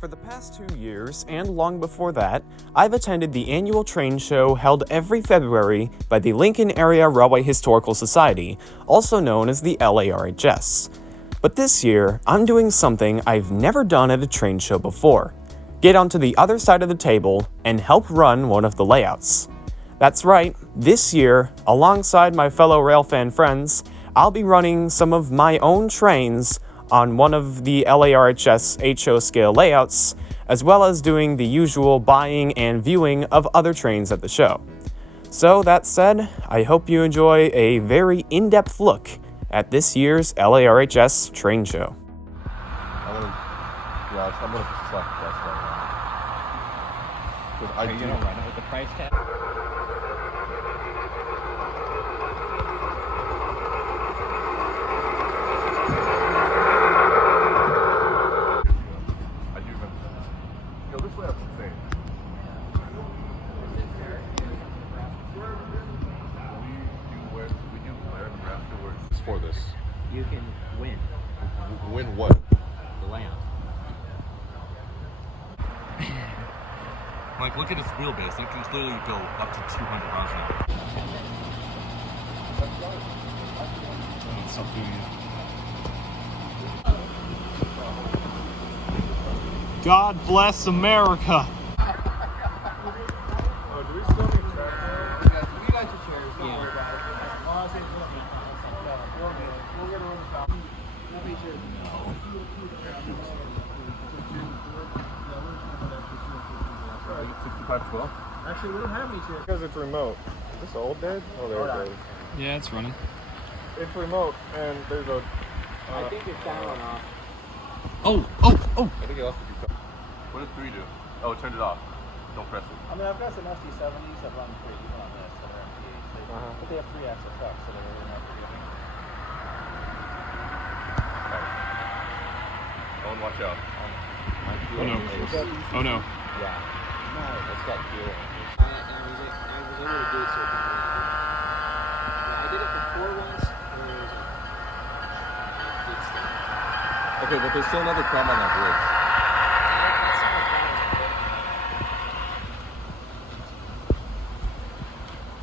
For the past 2 years, and long before that, I've attended the annual train show held every February by the Lincoln Area Railway Historical Society, also known as the LARHS. But this year, I'm doing something I've never done at a train show before. Get onto the other side of the table and help run one of the layouts. That's right, this year, alongside my fellow railfan friends, I'll be running some of my own trains on one of the LARHS HO scale layouts, as well as doing the usual buying and viewing of other trains at the show. So that said, I hope you enjoy a very in-depth look at this year's LARHS train show. I'm gonna select the best right now. Because Are you gonna run it with the price tag? For this. You can win Win what? the layout. Like, look at its wheelbase. It can clearly go up to 200 miles an hour. It's something. God bless America! Oh, do we still need track? We got your chairs, don't worry about it. We'll get a room stop. Let me cheers. No. 65-12? Actually, we don't have any chairs. Because it's remote. Is this old dead? Oh, there it goes. Yeah, it's running. It's remote, and there's a... I think it's down and off. Oh! I think it also do. What did 3 do? Oh, it turned it off. Don't press it. I mean, I've got some SD70s that run pretty even on this, that are MPH. But they have 3-axle trucks, so they're really not forgiving. Owen, watch out. Oh no. Oh no. Yeah. No, it's got gear. I was able to do it so it didn't work. Yeah, I did it before once, and it was good stuff. Okay, but there's still another problem on that bridge.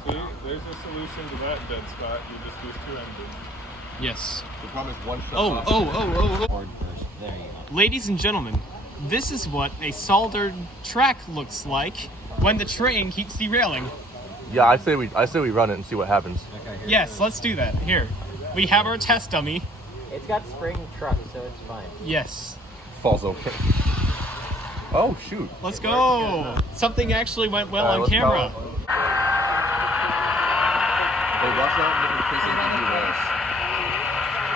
See, there's a solution to that dead spot. You just use 2 engines. Yes. The problem is one shut Oh. Board first. There you go. Ladies and gentlemen, this is what a soldered track looks like when the train keeps derailing. Yeah, I say we run it and see what happens. Okay, here. Yes, let's do that. Here, we have our test dummy. It's got spring trucks, so it's fine. Yes. Falls over. Oh, shoot. Let's go. Something actually went well on camera. Hey, watch out in case anything derails.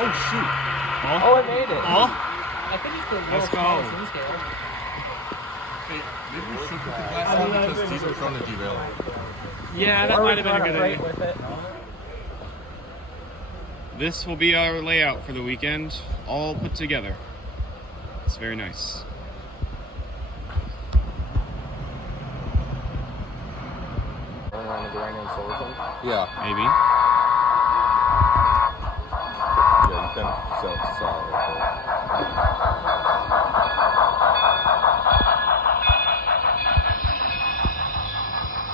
Oh, shoot. Oh, it made it. Oh, I think it's the let's go. Hey, maybe we should put the glass on because these are prone to derail. Yeah, that might have been a good idea. With it. This will be our layout for the weekend, all put together. It's very nice. Around the grind and silicon. Yeah. Maybe. Yeah, you can sell it right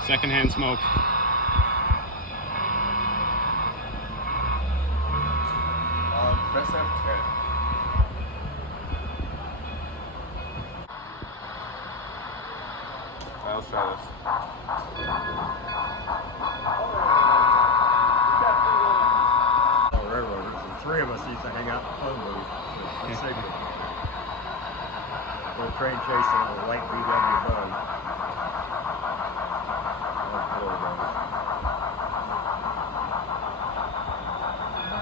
Secondhand smoke. Press F10. Let's try this. Railroaders, the 3 of us used to hang out in the phone booth for signal. With a train chasing a white VW Bug.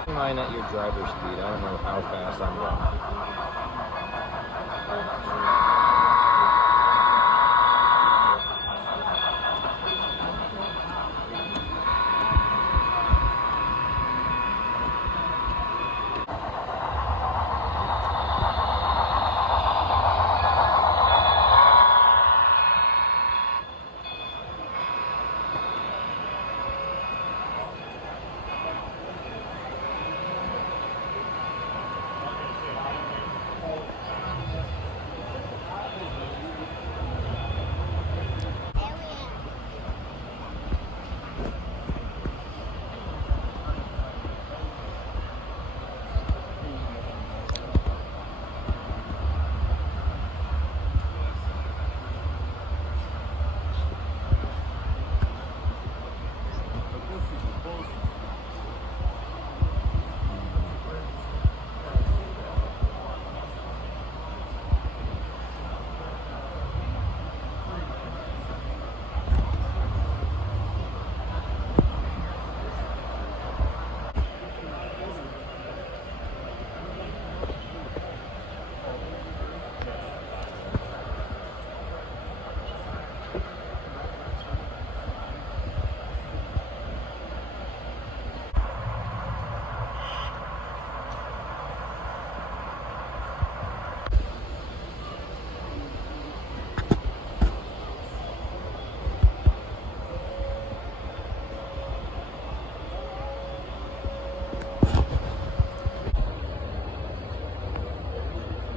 Mine at your driver's speed. I don't know how fast I'm going.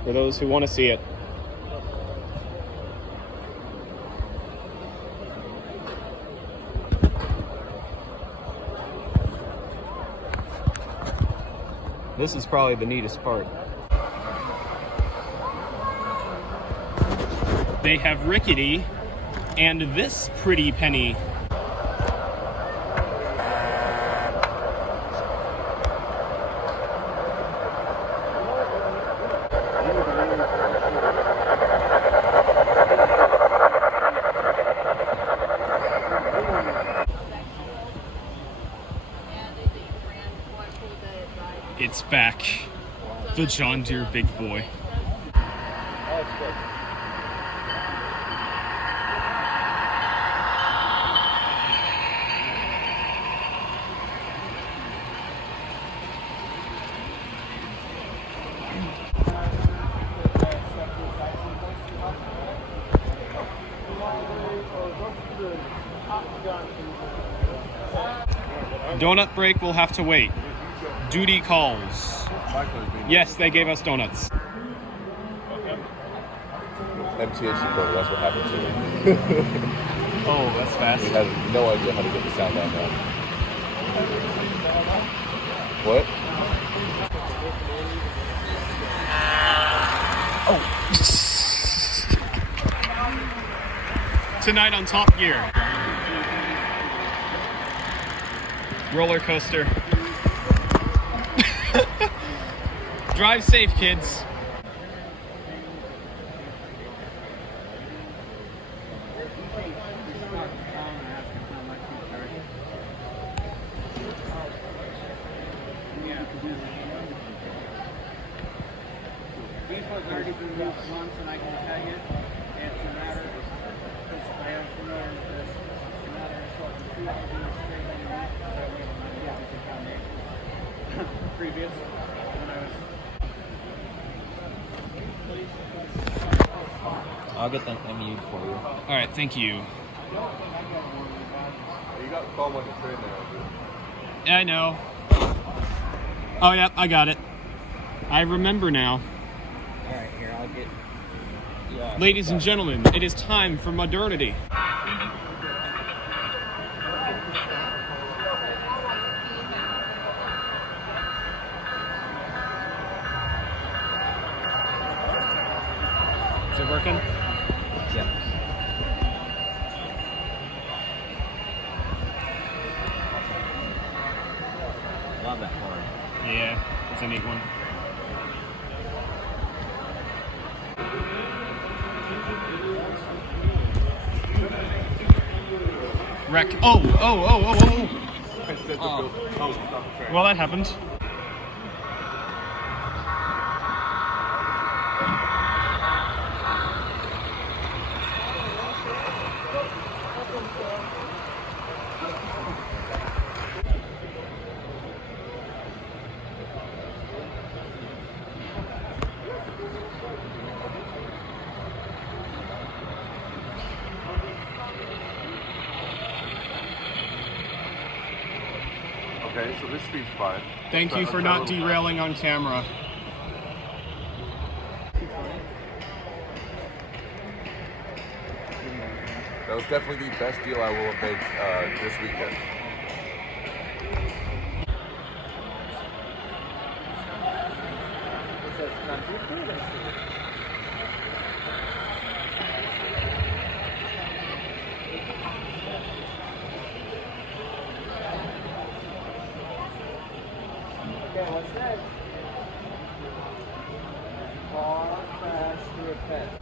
for those who want to see it. This is probably the neatest part. They have Rickety and this pretty penny. It's back. The John Deere Big Boy. Donut break will have to wait. Duty calls. Yes, they gave us donuts. MTHC code, that's what happened to me. Oh, that's fast. We had no idea how to get the sound out now. What? Oh. Tonight on Top Gear. Roller coaster. Drive safe, kids. These ones already been moved once, and I can tell you, it's a matter of, because I am familiar with this, it's a matter of short, if you want to do a straight line, that way I'm not getting the foundation. Previous, when I was. I'll get them MU'd for you. All right, thank you. You got to call on the train now. Yeah, I know. Oh, yeah, I got it. I remember now. Alright, here, I'll get... Yeah. Ladies and gentlemen, it is time for modernity. Is it working? Yeah. Love that horn. Yeah, it's a neat one. Wreck. Oh. Well, that happened. Okay, so this speed's fine. Thank you for not derailing on camera. That was definitely the best deal I will have made this weekend. Okay, what's next? Car crash through a fence.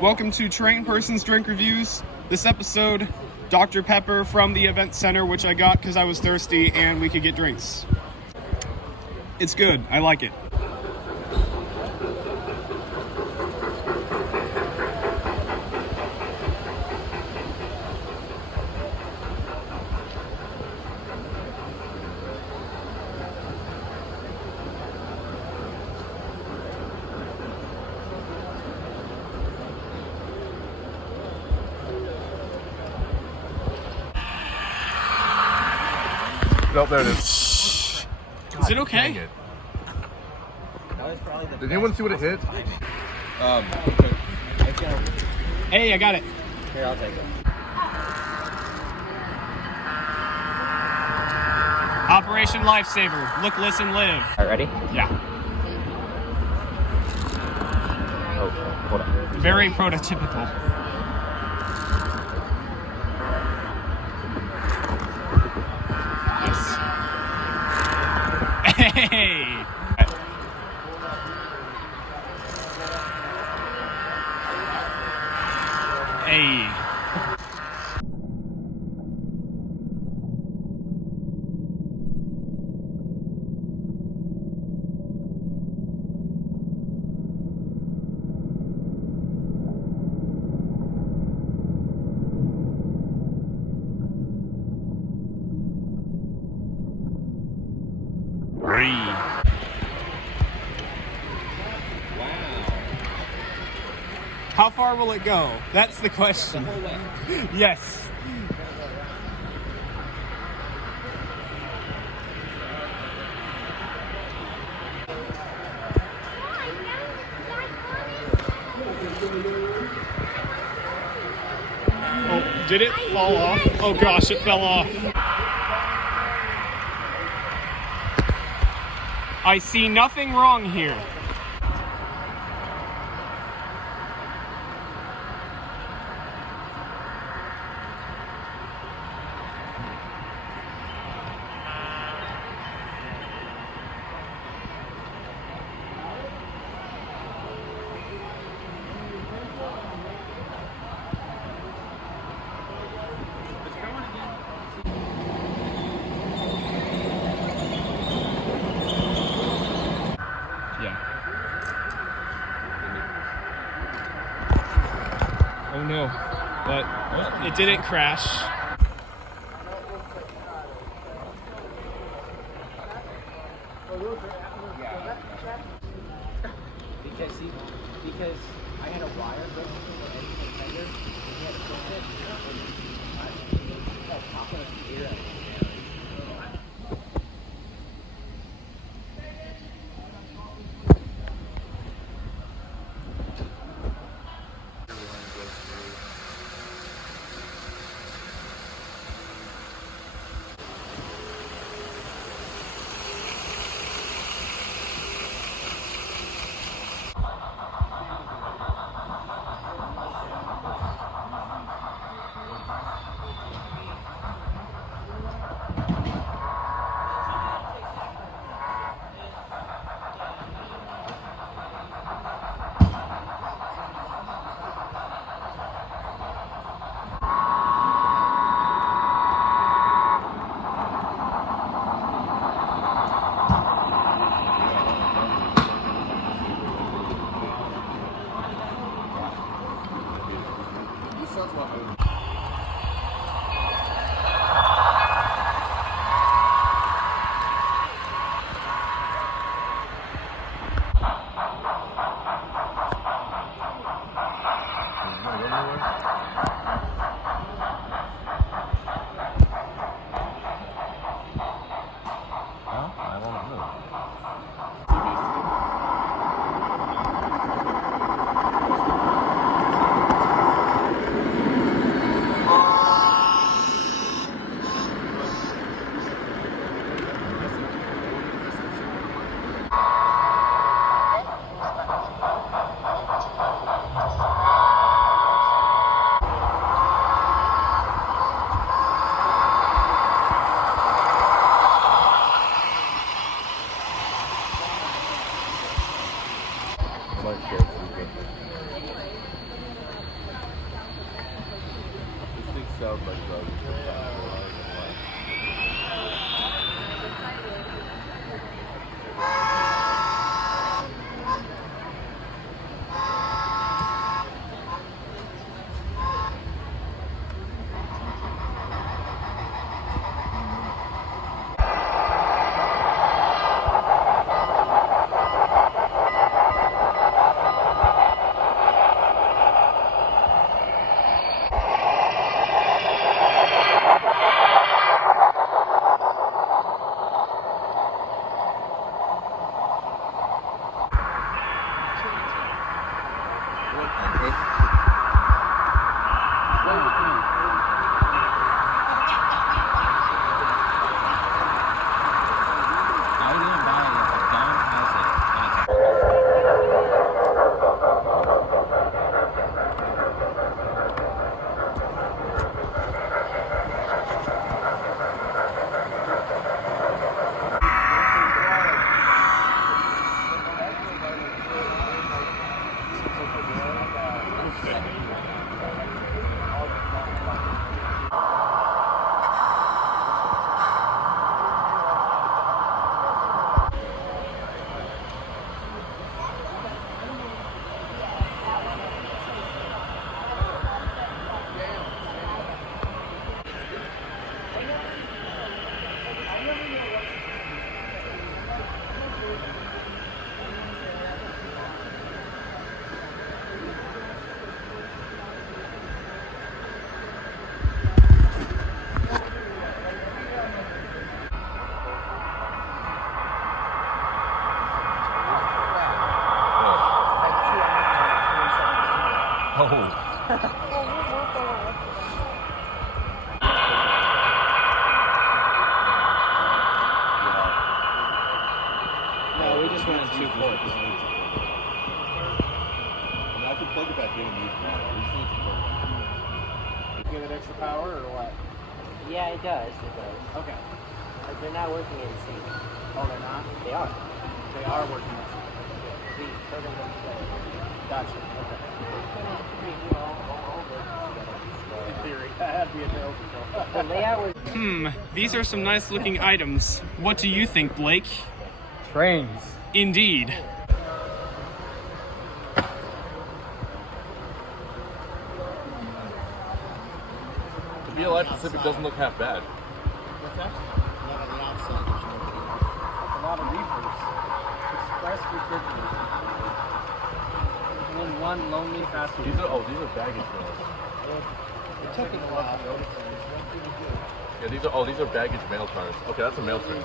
Welcome to Train Person's Drink Reviews. This episode, Dr. Pepper from the event center, which I got because I was thirsty and we could get drinks. It's good. I like it. Oh, there it is. Is it okay? Dang it. That was probably the Did anyone see what it hit? Hey, I got it. Here, I'll take it. Operation Lifesaver. Look, listen, live. All right, ready? Yeah. Oh, hold on. Very prototypical. Yes. Hey! Hey. How far will it go? That's the question. Yes. Oh, did it fall off? Oh gosh, it fell off. I see nothing wrong here. Oh no, but it didn't crash. Because I had a wire going through the end contender, and he had to push it, and I pop it in the ear. sounds like drugs. No, we just went too close. I can plug it back in and use water. Give it extra power or what? Yeah, it does. It does. Okay. Like, they're not working in sync. Oh, they're not? They are. They are working. We program them together. Gotcha. Okay. In theory, that'd be a joke. The layout was These are some nice looking items. What do you think, Blake? Trains. Indeed. To be alive Pacific doesn't look half bad. What's that? That's a lot of reefers. Express refrigerators. One lonely fast food. These are baggage mails. It took it a while. Yeah, these are baggage mail cars. Okay, that's a mail train.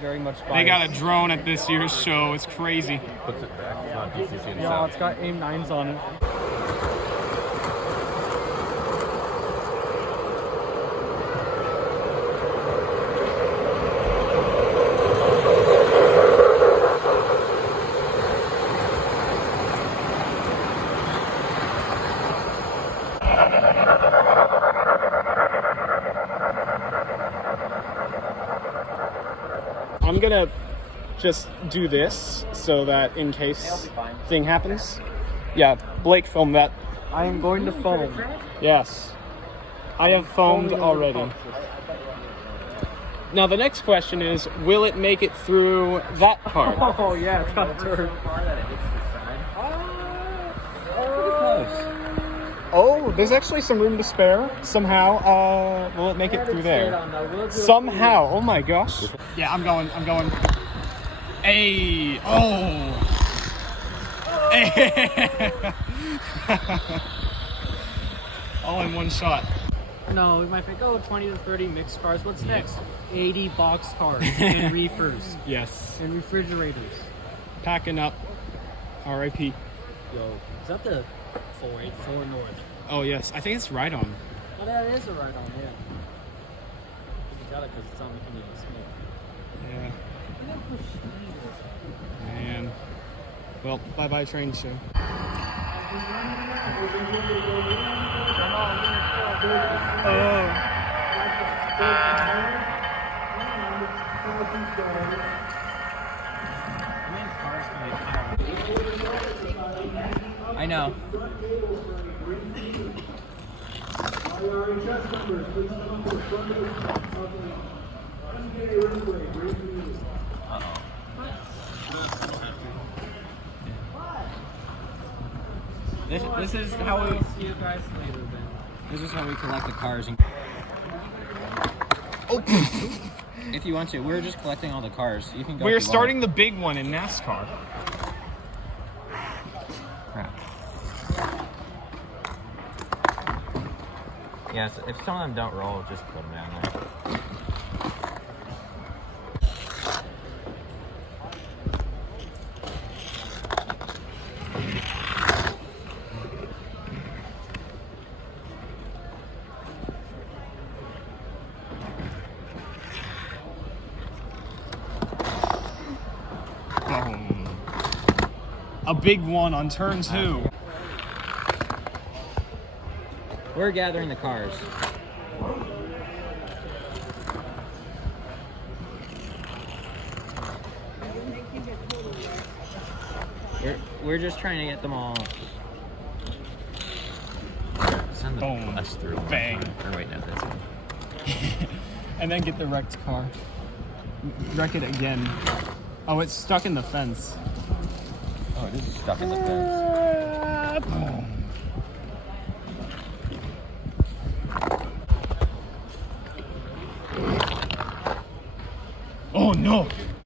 Very much They got a drone at this year's show. It's crazy. Puts it back. It's not DCC in Yeah, sound. it's got AIM-9s on it. I'm gonna just do this so that in case thing happens. Yeah, Blake filmed that. I am going to foam. Yes. I have foamed already. Now the next question is, will it make it through that part? Oh yeah, it's got a turn. Oh, there's actually some room to spare somehow. Will it make it through there? Somehow. Oh my gosh. Yeah, I'm going. Hey. Oh. Hey. All in one shot. No, we might think, oh, 20 to 30 mixed cars. What's next? 80 box cars and reefers Yes. and refrigerators. Packing up. R.I.P. Yo, is that the 484 North? Oh yes, I think it's right on. Oh, that is a right on, yeah. You got it because it's on the Canadian Smith. Yeah. Man. Well, bye-bye train show. I know. This is how we see you guys later. Then this is how we collect the cars. And if you want to, we're just collecting all the cars. You can go. We're starting the big one in NASCAR. Crap. Yeah, so if some of them don't roll, just put them down there. A big one on turn 2. We're gathering the cars. We're just trying to get them all. Send Boom. us through. Bang. Or wait, no, that's it. And then get the wrecked car. Wreck it again. Oh, it's stuck in the fence. Oh, it is stuck in the fence. Oh no!